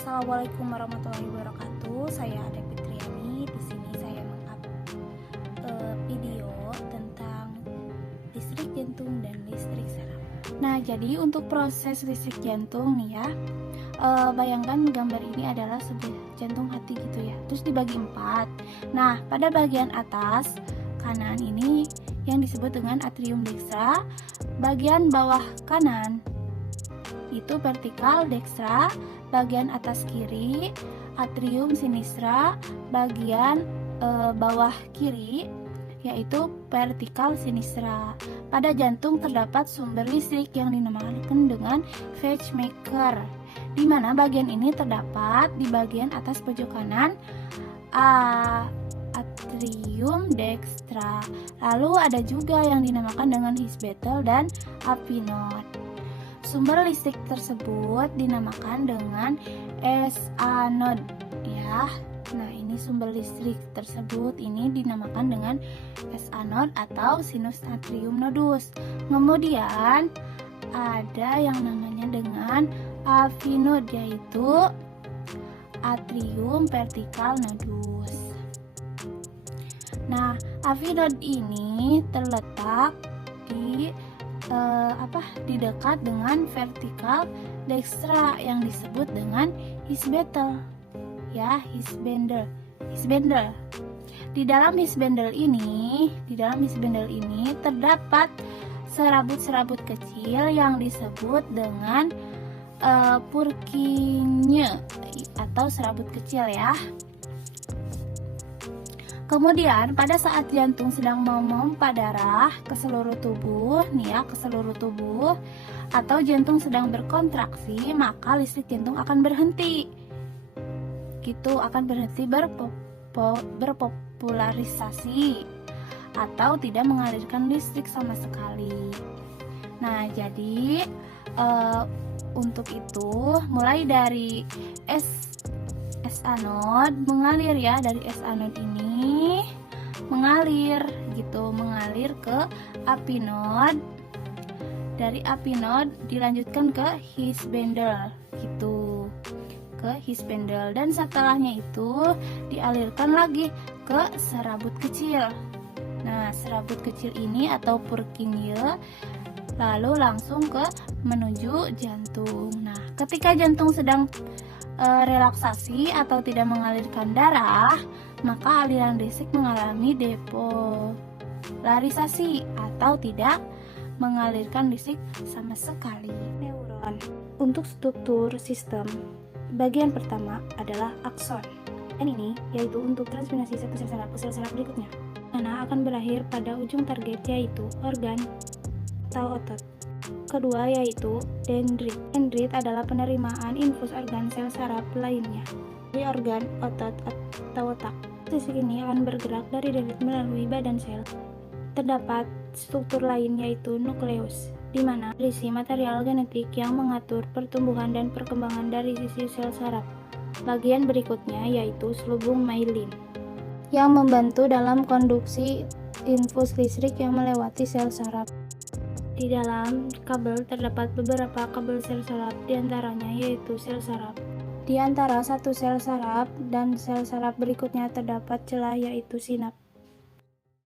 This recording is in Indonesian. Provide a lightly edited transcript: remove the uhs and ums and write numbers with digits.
Assalamualaikum warahmatullahi wabarakatuh. Saya Ade Fitriani. Di sini saya video tentang listrik jantung dan listrik saraf. Nah, jadi untuk proses listrik jantung nih ya, bayangkan gambar ini adalah sebuah jantung hati gitu ya. Terus dibagi 4. Nah, pada bagian atas kanan ini yang disebut dengan atrium dextra, bagian bawah kanan itu vertikal dextra, bagian atas kiri atrium sinistra, bagian bawah kiri yaitu vertikal sinistra. Pada jantung terdapat sumber listrik yang dinamakan dengan pacemaker, di mana bagian ini terdapat di bagian atas pojok kanan atrium dextra. Lalu ada juga yang dinamakan dengan his battle dan apinode. Sumber listrik tersebut dinamakan dengan S-anode ya. Nah, ini sumber listrik tersebut ini dinamakan dengan S-anode atau sinus atrium nodus. Kemudian ada yang namanya dengan apinode, yaitu atrium vertikal nodus. Nah, apinode ini terletak di dekat dengan vertikal dextra yang disebut dengan his battle ya, his bundle. Di dalam his bundle ini terdapat serabut-serabut kecil yang disebut dengan Purkinje atau serabut kecil ya. Kemudian pada saat jantung sedang memompa darah ke seluruh tubuh atau jantung sedang berkontraksi, maka listrik jantung akan berhenti. Akan berhenti berpopularisasi atau tidak mengalirkan listrik sama sekali. Nah, jadi untuk itu mulai dari S-anode mengalir ya, dari S-anode ini mengalir ke apinode, dari apinode dilanjutkan ke his bundle dan setelahnya itu dialirkan lagi ke serabut kecil. Nah, serabut kecil ini atau Purkinje lalu langsung menuju jantung. Nah, ketika jantung sedang relaksasi atau tidak mengalirkan darah, maka aliran listrik mengalami depolarisasi atau tidak mengalirkan listrik sama sekali. Neuron. Untuk struktur sistem, bagian pertama adalah akson. Dan ini yaitu untuk transminasi satu sel saraf ke sel saraf berikutnya, mana akan berakhir pada ujung target yaitu organ atau otot. Kedua yaitu dendrit. Dendrit adalah penerimaan infus organ sel saraf lainnya di organ, otot, atau otak. Listrik ini akan bergerak dari dendrit melalui badan sel. Terdapat struktur lain yaitu nukleus, di mana berisi material genetik yang mengatur pertumbuhan dan perkembangan dari sisi sel saraf. Bagian berikutnya yaitu selubung myelin yang membantu dalam konduksi infus listrik yang melewati sel saraf. Di dalam kabel terdapat beberapa kabel sel saraf, diantaranya yaitu sel saraf. Di antara satu sel saraf dan sel saraf berikutnya terdapat celah yaitu sinaps.